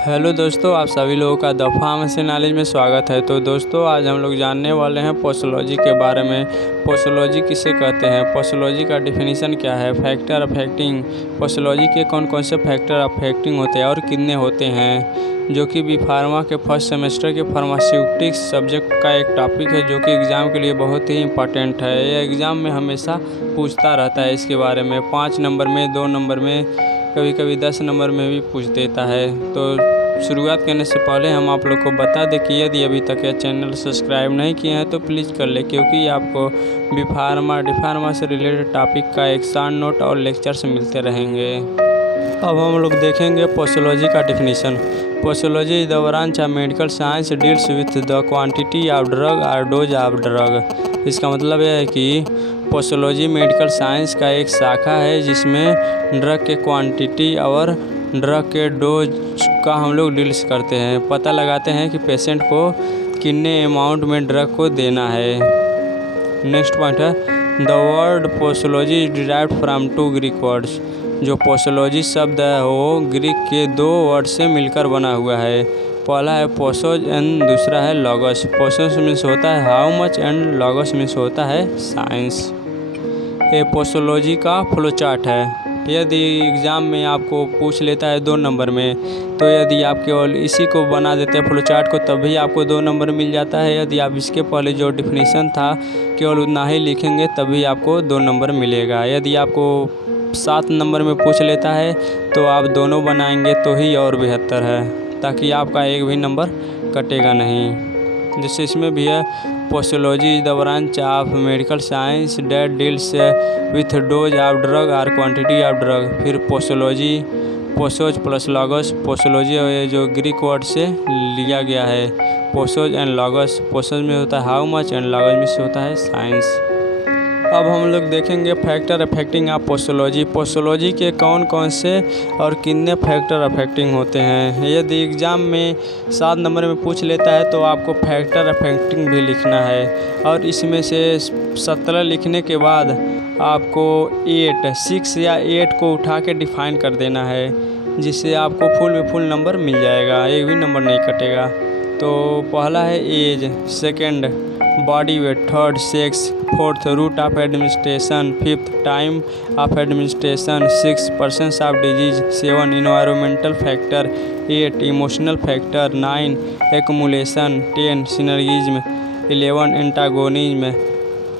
Hello दोस्तों, आप सभी लोगों का द फार्मेसी नॉलेज में स्वागत है। तो दोस्तों, आज हम लोग जानने वाले हैं पोस्टोलॉजी के बारे में। पोस्टोलॉजी किसे कहते हैं, पोस्टोलॉजी का डिफिनीशन क्या है, फैक्टर अफेक्टिंग, पोस्टोलॉजी के कौन कौन से फैक्टर अफेक्टिंग होते हैं और कितने होते हैं, जो कि बी फार्मा के फर्स्ट सेमेस्टर के फार्मास्यूटिक्स सब्जेक्ट का एक टॉपिक है, जो कि एग्ज़ाम के लिए बहुत ही इंपॉर्टेंट है। ये एग्ज़ाम में हमेशा पूछता रहता है इसके बारे में, 5 नंबर में, 2 नंबर में, कभी कभी 10 नंबर में भी पूछ देता है। तो शुरुआत करने से पहले हम आप लोग को बता दें कि यदि अभी तक यह चैनल सब्सक्राइब नहीं किए हैं तो प्लीज़ कर ले, क्योंकि आपको बी फार्मा डी फार्मा से रिलेटेड टॉपिक का एक शार्ट नोट और लेक्चर्स मिलते रहेंगे। अब हम लोग देखेंगे पोस्टोलॉजी का definition. Posology is the branch of medical science deals with the quantity of drug और डोज ऑफ ड्रग। इसका मतलब यह है कि पोस्टोलॉजी मेडिकल साइंस का एक शाखा है जिसमें ड्रग के क्वांटिटी और ड्रग के डोज का हम लोग डील्स करते हैं, पता लगाते हैं कि पेशेंट को कितने अमाउंट में ड्रग को देना है। नेक्स्ट पॉइंट है the word posology is derived from 2 Greek words. जो पोस्टोलॉजी शब्द है वो ग्रीक के 2 वर्ड से मिलकर बना हुआ है। पहला है पोसोज एंड दूसरा है लॉगस। पोसोज मीन्स होता है how much and logos means होता है साइंस। ये पोस्टोलॉजी का फ्लो चार्ट है। यदि एग्ज़ाम में आपको पूछ लेता है 2 नंबर में, तो यदि आप केवल इसी को बना देते हैं फ्लो चार्ट को, तभी आपको 2 नंबर मिल जाता है। यदि आप इसके पहले जो डिफिनीशन था केवल उतना ही लिखेंगे तभी आपको 2 नंबर मिलेगा। यदि आपको 7 नंबर में पूछ लेता है तो आप दोनों बनाएंगे तो ही और बेहतर है, ताकि आपका एक भी नंबर कटेगा नहीं। जैसे इसमें भी है posology is the branch of medical science that deals with dose of drug और क्वांटिटी ऑफ ड्रग। फिर पोस्टोलॉजी, पोसोज प्लस लॉगस। पोस्टोलॉजी जो ग्रीक वर्ड से लिया गया है, पोसोज एंड लॉगस। पोसोज में होता है हाउ मच एंड लॉगस में होता है साइंस। अब हम लोग देखेंगे फैक्टर अफेक्टिंग ऑफ पोस्टोलॉजी। पोस्टोलॉजी के कौन कौन से और कितने फैक्टर अफेक्टिंग होते हैं। यदि एग्ज़ाम में 7 नंबर में पूछ लेता है तो आपको फैक्टर अफेक्टिंग भी लिखना है, और इसमें से 17 लिखने के बाद आपको 6 या 8 को उठा के डिफाइन कर देना है, जिससे आपको फुल में फुल नंबर मिल जाएगा, एक भी नंबर नहीं कटेगा। तो पहला है age, second body weight, third sex, fourth route of administration, fifth time of administration, 6 presence of disease, 7 environmental factor, 8 emotional factor, 9 accumulation, 10 synergism, 11 antagonism,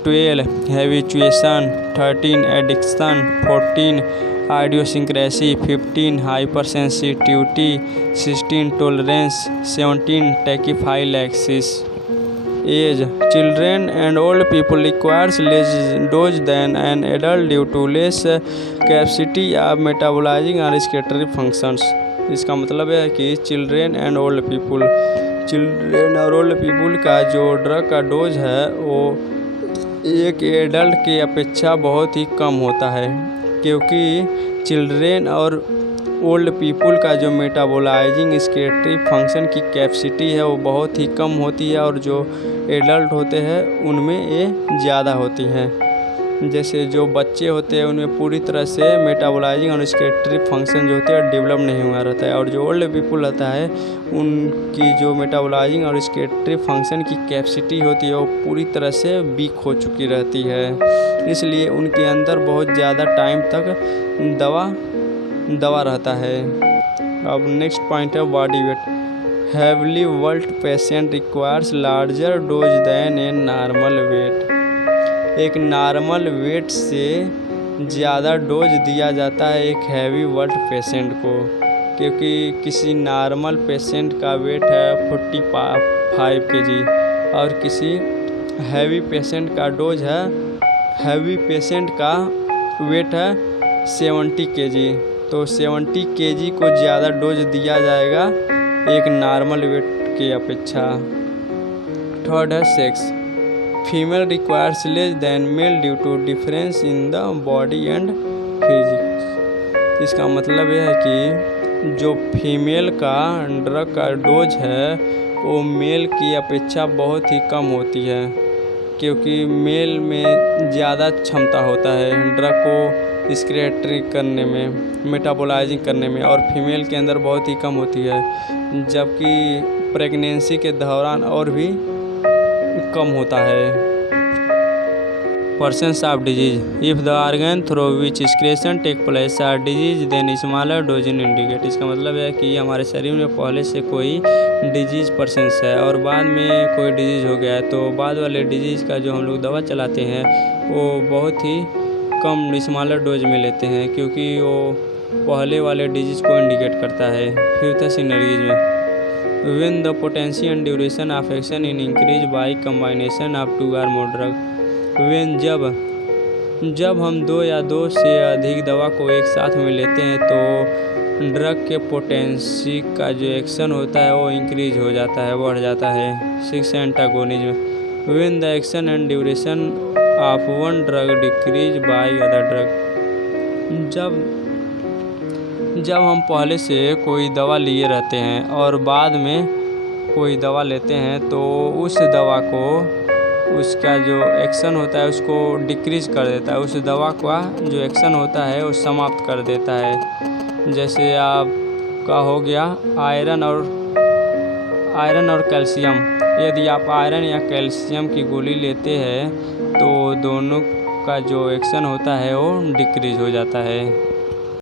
12 habituation, 13 addiction, 14 idiosyncrasy, 15 hypersensitivity, 16 tolerance, 17 tachyphylaxis. Age, children and old people requires less dose than an adult due to less capacity of metabolizing or excretory functions। इसका मतलब है कि children and old people, children और old people का जो drug का dose है वो एक एडल्ट की अपेक्षा बहुत ही कम होता है, क्योंकि चिल्ड्रेन और ओल्ड पीपुल का जो मेटाबोलाइजिंग एक्सक्रीटरी फंक्शन की कैपेसिटी है वो बहुत ही कम होती है, और जो एडल्ट होते हैं उनमें ये ज़्यादा होती हैं। जैसे जो बच्चे होते हैं उनमें पूरी तरह से मेटाबोलाइजिंग और एक्सक्रीटरी फंक्शन जो होते हैं डेवलप नहीं हुआ रहता है, और जो ओल्ड पीपुल रहता है उनकी जो मेटाबोलाइजिंग और एक्सक्रीटरी फंक्शन की कैपेसिटी होती है वो पूरी तरह से वीक हो चुकी रहती है, इसलिए उनके अंदर बहुत ज़्यादा टाइम तक दवा रहता है। अब नेक्स्ट पॉइंट है body weight. Heavily world patient requires larger dose than a normal weight. एक नॉर्मल वेट से ज़्यादा डोज दिया जाता है एक हैवी वर्ल्ड पेशेंट को, क्योंकि किसी नॉर्मल पेशेंट का वेट है 45 kg और किसी हैवी पेशेंट का डोज है, हैवी पेशेंट का वेट है 70 kg, तो 70 kg को ज़्यादा डोज दिया जाएगा एक नॉर्मल वेट की अपेक्षा। थर्ड है sex. Female requires less than male due to difference in the body and physics. इसका मतलब यह है कि जो फीमेल का ड्रग का डोज है वो मेल की अपेक्षा बहुत ही कम होती है, क्योंकि मेल में ज़्यादा क्षमता होता है ड्रग को एक्सक्रीटरी करने में, मेटाबोलाइजिंग करने में, और फीमेल के अंदर बहुत ही कम होती है, जबकि प्रेगनेंसी के दौरान और भी कम होता है। Persons of disease. If the organ through which excretion take place are disease, then smaller dose indicate. इसका मतलब है कि हमारे शरीर में पहले से कोई डिजीज पर्सन्स है और बाद में कोई डिजीज़ हो गया है, तो बाद वाले डिजीज़ का जो हम लोग दवा चलाते हैं वो बहुत ही कम स्मॉलर डोज में लेते हैं, क्योंकि वो पहले वाले डिजीज़ को इंडिकेट करता है। फिफ्थ सिनर्जीज में when the potency and duration of action in increase by combination of two or more drug. when जब हम दो या दो से अधिक दवा को एक साथ में लेते हैं तो ड्रग के पोटेंसी का जो एक्शन होता है वो इंक्रीज हो जाता है, बढ़ जाता है। Six antagonism when the action and duration of one drug decrease by other drug. जब हम पहले से कोई दवा लिए रहते हैं और बाद में कोई दवा लेते हैं तो उस दवा को उसका जो एक्शन होता है उसको डिक्रीज कर देता है, उस दवा का जो एक्शन होता है वो समाप्त कर देता है। जैसे आपका हो गया आयरन और कैल्शियम। यदि आप आयरन या कैल्शियम की गोली लेते हैं तो दोनों का जो एक्शन होता है वो डिक्रीज हो जाता है।